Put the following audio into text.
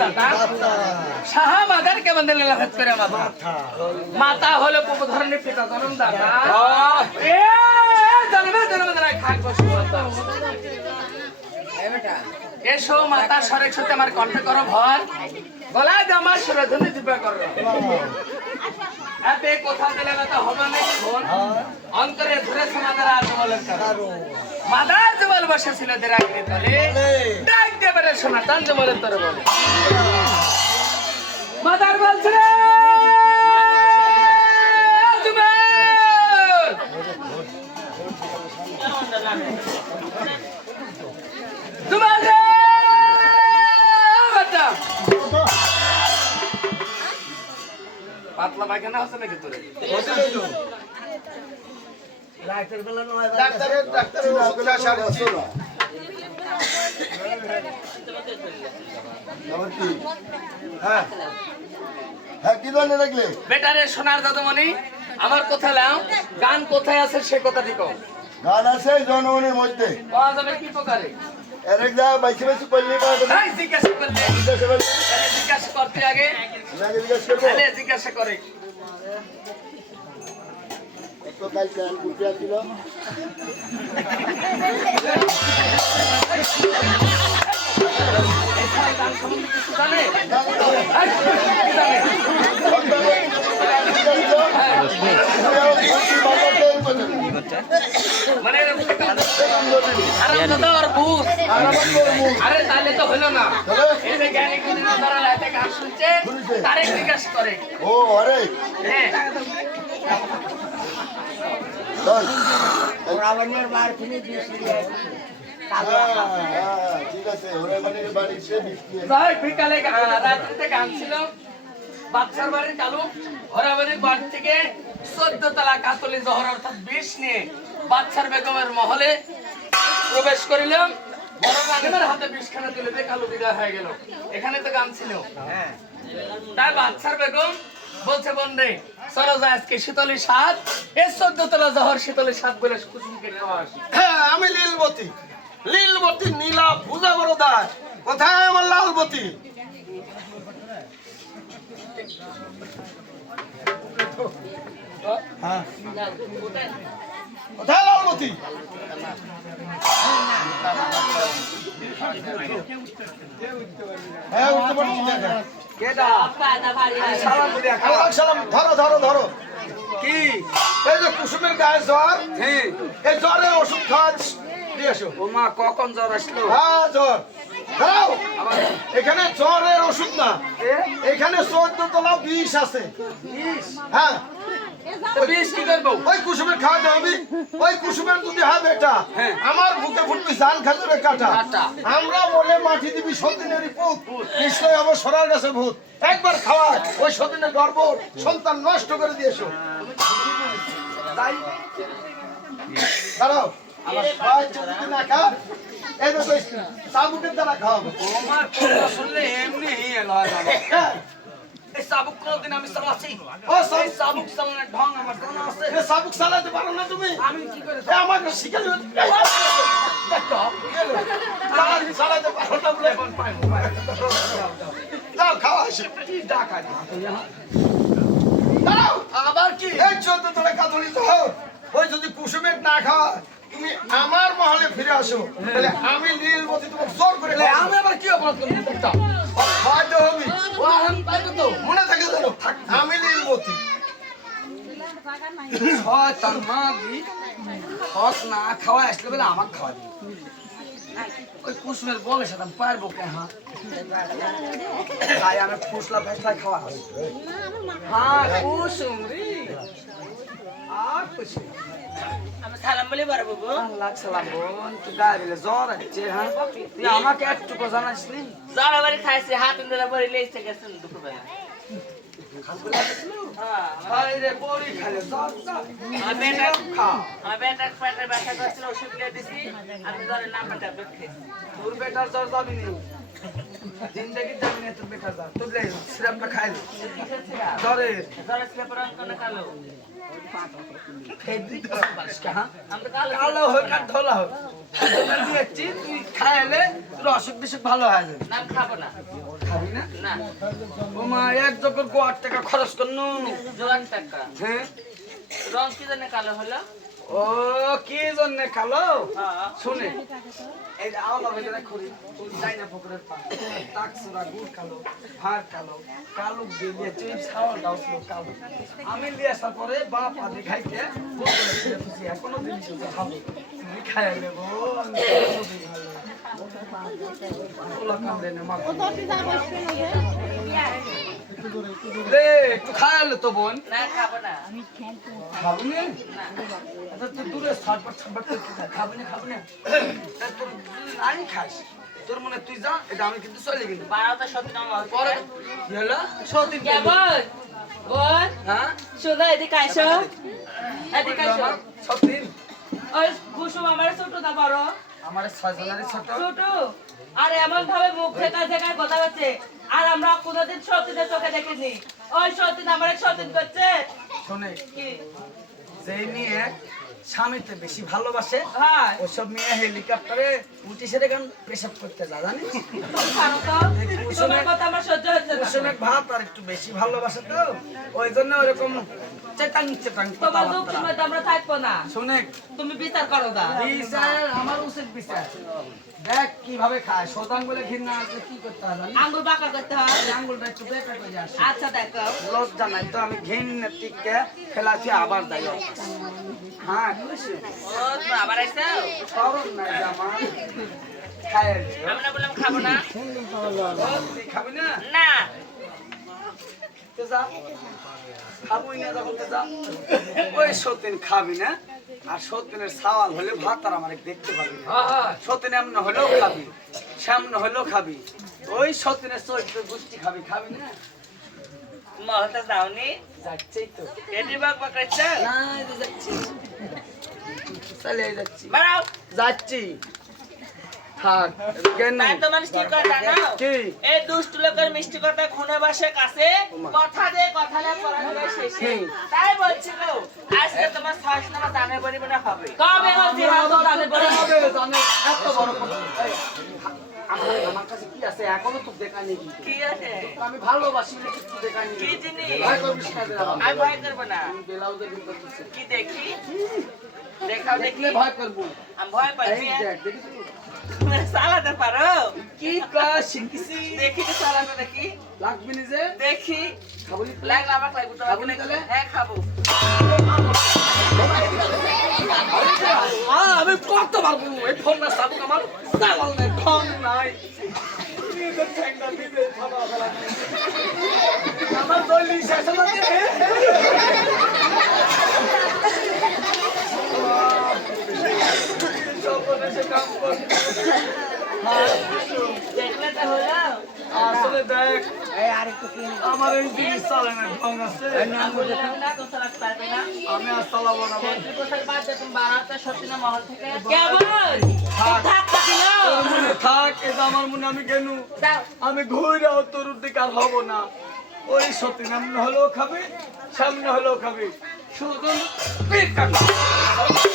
দাতা Saha mother কে বন্ধে লাফাত করে মাথা মাথা হলো কোন ধরনের পিতা জনম দাতা এ জন্মে জন্মে ধরে খাক বসু মাতা এ বেটা এসো মাতা সরেক সাথে আমার কণ্ঠে করো ভর গলায় জামা সুরে ধুনি দিবা করো এতে কথা দিলে না তো হবে না শোন অন্তরে ধরে সমাদার আজ বলেন কারো মাদার যে ভালোবাসা ছিল দেরাগিরি তলে ডাক দেবে শোনা তান যে বলেন তোর বলে মাদার বলছে রে তোমার রে বাচ্চা পাতলা পায়খানা আছে নাকি তোরে ডাক্তার বেলা নয় ডাক্তারের ওষুধটা সাড়ে চলো আবার কি হ্যাঁ হ্যাঁ কি ধরনের লাগলে বেটারে সোনার দাদুমণি আমার কথা লাও গান কোথায় আছে সে কথা ঠিক গান আছে জনগণের মধ্যে পাওয়া যাবে কি প্রকারে আরেক যা বাইছে বাইছে করলে পাওয়া যাবে এই জিজ্ঞাসা করলে তাহলে জিজ্ঞাসা করতে আগে নাকি জিজ্ঞাসা করবো তাহলে জিজ্ঞাসা করে কত কালকে গুটিয়া ছিল এই সাল গান সম্বন্ধে কিছু জানে এই, কি জানে মানে আরামদাদা আর বুঝ আরে তাহলে তো হলো না এই যে জ্ঞানী গুণী তারা রাতে গান শুনছে তারে জিজ্ঞাসা করে ও আরে হ্যাঁ চল রাবণের মার কিনে দিয়েছিল ঠিক আছে ওরা মানে বাড়ি সে বিক্রি তাই বিকালে রাত্রিতে গান ছিল বাচ্চার বাড়ির কালু ঘোরাবাড়ির বাড়ি থেকে 14 তলা কাতলি জহর অর্থাৎ বিষ নিয়ে বাচ্চার বেগমের মহলে প্রবেশ করিলাম বড় রানীর হাতে বিষখানা তুলে দিয়ে কালু বিদায় হয়ে গেল এখানে তো গান ছিল তাই বাচ্চার বেগম বলছে বন্ধে চলো যা আজকে শীতলী সাত এই 14 তলা জহর শীতলী সাত বলে কুসুমকে খাওয়া আসি হ্যাঁ আমি লীলবতী লীলবতী নীলা পূজা বড়দার কোথায় আমার লালবতী হ্যাঁ কোথায় লালবতী হ্যাঁ উঠতে পারছি না কেডা সালাম বলি সালাম ধরো ধরো ধরো কি এই যে কুসুমের গায়ে জ্বর হ্যাঁ এই জ্বরের ওষুধ খাওয়া দিয়ে এসো ও মা কখন জ্বর আসলো হ্যাঁ জ্বর দাঁড়াও এখানে জ্বরের ওষুধ না এখানে 14 তলা বিষ আছে হ্যাঁ বিষ কি করবো ওই কুসুমের খাওয়াতে হবে ওই কুসুমের যদি হয় বেটা আমার বুকে ফুটবি জান খাজুরে কাটা আমরা বলে মাটি দিবি সতীনেরই পুত নিশ্চয় আমার সরার কাছে ভূত একবার খাওয়া ওই সতীনের গর্ভ সন্তান নষ্ট করে দিয়েছো তাই দাঁড়াও আমার ভাই যদি না খা এই দেখো সাবুকের দ্বারা খাওয়াবো আমার কথা শুনলে এমনি লয় যাবে এই সাবুক কোনদিন আমি চালাচ্ছি ও এই সাবুক চালানোর ঢং আমার জানা আছে সাবুক চালাতে পারো না তুমি আমি কি করে আমাকে শিখে দিবে চালাতে পারো না বলে যাও খাওয়া আসে ডাকা দাঁড়াও আবার কি এই 14 তলা কাতলি তো ওই যদি কুসুমের না খাওয়া তুমি আমার মহলে ফিরে আসো তাহলে আমি নীলবতী তোমাকে জোর করে আমি আবার কি অপরাধ করব একটা হয়তো হবি ও আমি পাইবো তো মনে থাকে জানো আমি নীলবতী শয়তান মা দি হক না খাওয়া আসলে বলে আমাকে খাওয়া দি ওই কুসুমের বলে সাথে পারবো কে হ্যাঁ তাই আমি ফুসলা ফেসলা খাওয়া হ্যাঁ কুসুম রে আর কুসুম আমি সালাম বলে পারবো গো আল্লাহ সালাম বোন তুই গায়ে দিলে জ্বর আছে হ্যাঁ তুই আমাকে একটুকু জানাস নি যারা বাড়ি খাইছে হাত ধরে বাড়ি লেইছে গেছেন দুপুরবেলা হাই রে বড়ি খালে জ্বর জ্বর আমার বেটা খা আমার বেটা পেটের ব্যথা করছিল ওষুধ লিয়ে দিছি আমি ধরে নাম্বার ট্যাবলেট খেয়েছি তোর বেটার জ্বর যাবি নি জিন্দগি যাবি না তোর বেটার জ্বর তুই লে সিরাপটা খাই জ্বরে জ্বরের স্লেপার অঙ্কনে কালো এই দুই কথা বলিস কে, হ্যাঁ? আমরা কালো কালো হোক আর ধলা হোক তোকে দিয়েছি, তুই খাইলে তোর অসুখ বিসুখ ভালো হয়ে যাবে। না খাবো না খাবি না? না ও মা, এক জগর গো 8 টাকা খরচ করনু। জোয়ান টাকা হ্যাঁ, রং কি জানে কালো হলো ও কি জন্য কালো? হ্যাঁ শুনে, এই যে আওলা বেজারা খড়ি, তুই যাই না পুকুরের পা, টাকসুরা গুড় কালো, ভাত কালো, কালো দিয়ে চিপস খাওয়া দাও ছিল কালো। আমি নিয়ে আসার পরে বাপ আদি খাইতে বলে খুশি এখনো দিন শুধু খাবো, তুমি খাইয়া নেবো, আমি খুবই ভালো। ওলা কান্দে না মা। রে একটু খাইলে তো বোন। না খাবো না খাবো না? আচ্ছা তুই দূরে সাটবার খাবো না খাবো না? তা তোর নাই খাস, তোর মনে তুই যা, এটা আমি কিন্তু চলে গেলি। 12টা 17 মহল পরে কি হলো? সতীন কেমন বোন হ্যাঁ সোজা এদিকে আইসো এদিকে আইসো সতীন ওই কুসুম আমার ছোট না বড় আমার 6 জনেরই ছোট। ছোট আর এমন ভাবে মুখ থেকে থেকে কথা বলছে আর আমরা কোনোদিন সতীনের চোখে দেখিনি ওই সতীন আমার সতীন করছে শোনে, কি যেই মেয়ে স্বামীতে বেশি ভালোবাসে হ্যাঁ ওসব মেয়ে হেলিকপ্টারে উঠে সেরে গান পেশাব করতে যা, জানিস? ছাড়ো তো তোমার কথা আমার সহ্য হচ্ছে না কুসুমের ভাত আর একটু বেশি ভালোবাসে তো, ওই জন্য ওরকম চেটাং চেটাং তোমার দুঃখের মধ্যে আমরা থাকবো না শুনে, তুমি বিচার করো না বিচার আমার উচিত বিচার। দেখ কিভাবে খায়, শতাং বলে ঘৃণা আসলে কি করতে হবে জানিস? আঙ্গুল বাঁকা করতে হয় এই আঙ্গুলটা একটু বেঁকা করে আসে। আচ্ছা দেখো লজ্জা নাই তো, আমি ঘৃণা টিকে খেলাছি আবার দাই। হ্যাঁ খুশি, ও তুমি আবার আইছো শরম নাই যে আমার খায়। আমি না বললাম খাবো না তুই খাবি না? না তো যা, খাবই না যখন তো যা। ওই সতীন খাবি না, আর সতীনের সাওয়াল হলে ভাত আর আমার দেখতে পাবি না। সতীন এমন হলেও খাবি, সামনে হলেও খাবি, ওই সতীনের চরিত্র গোষ্ঠী খাবি, খাবি না? মহলটা যাওনি যাচ্ছেই তো। এটি বাক বাকাইছে না, এই যে যাচ্ছি, চলে যাচ্ছি, বাড়াও যাচ্ছি। থাক, কেন? তাই তো মানুষ কি করে জানো কি? এই দুষ্ট লোকের মিষ্টি কথা খুনে বাসে কাছে কথা দিয়ে কথা না পড়ানো যায় শেষে হুম। তাই বলছিল আজকে তোমার শাসনামা দানের পরিমাণে হবে কবে হচ্ছে হাতো দানের পরিমাণে হবে, জানে, এত বড় কথা। এই, আমার কাছে কি আছে এখনো তো দেখানি, কিন্তু কি আছে আমি ভালোবাসি না, কিছু দেখানি। কি জিনিস ভয় করবিস না রে বাবা। আমি ভয় করবো না আমি বেলাউজে কিন্তু করতেছি। কি দেখি দেখাও দেখি দেখলে ভয় করবো। আমি ভয় এই পাচ্ছি দেখ, দেখিস তো? চালাতে পারো কি কাজ শিখেছি? দেখি তো চালাতে দেখি লাগবে না যে? দেখি খাবলি তো? লাগলে আমাকে লাগবে খাবো তোমাকে না তাহলে? হ্যাঁ খাবো আমি কত পারবো এই ফোন না সাবুক আমার চালাল নাই, ফোন নাই। নিজের ঠ্যাংটা নিজে ফাটা ফেলা। আমার দৈলি শেষ হচ্ছে। সপনে সে কাম করছে। দেখলে তো হলো আসলে দেখ, আমার এই জিনিস চলে না, ঢং আছে। না তো চালাতে পারবে না আমি আর চালাবো না ভাই। তোর মনে থাক, এটা আমার মনে, আমি কেন আমি ঘুরাও তোর দিকে আর হবো না। ওই সত্যি সামনে হলেও খাবে, সামনে হলেও খাবে, শুধু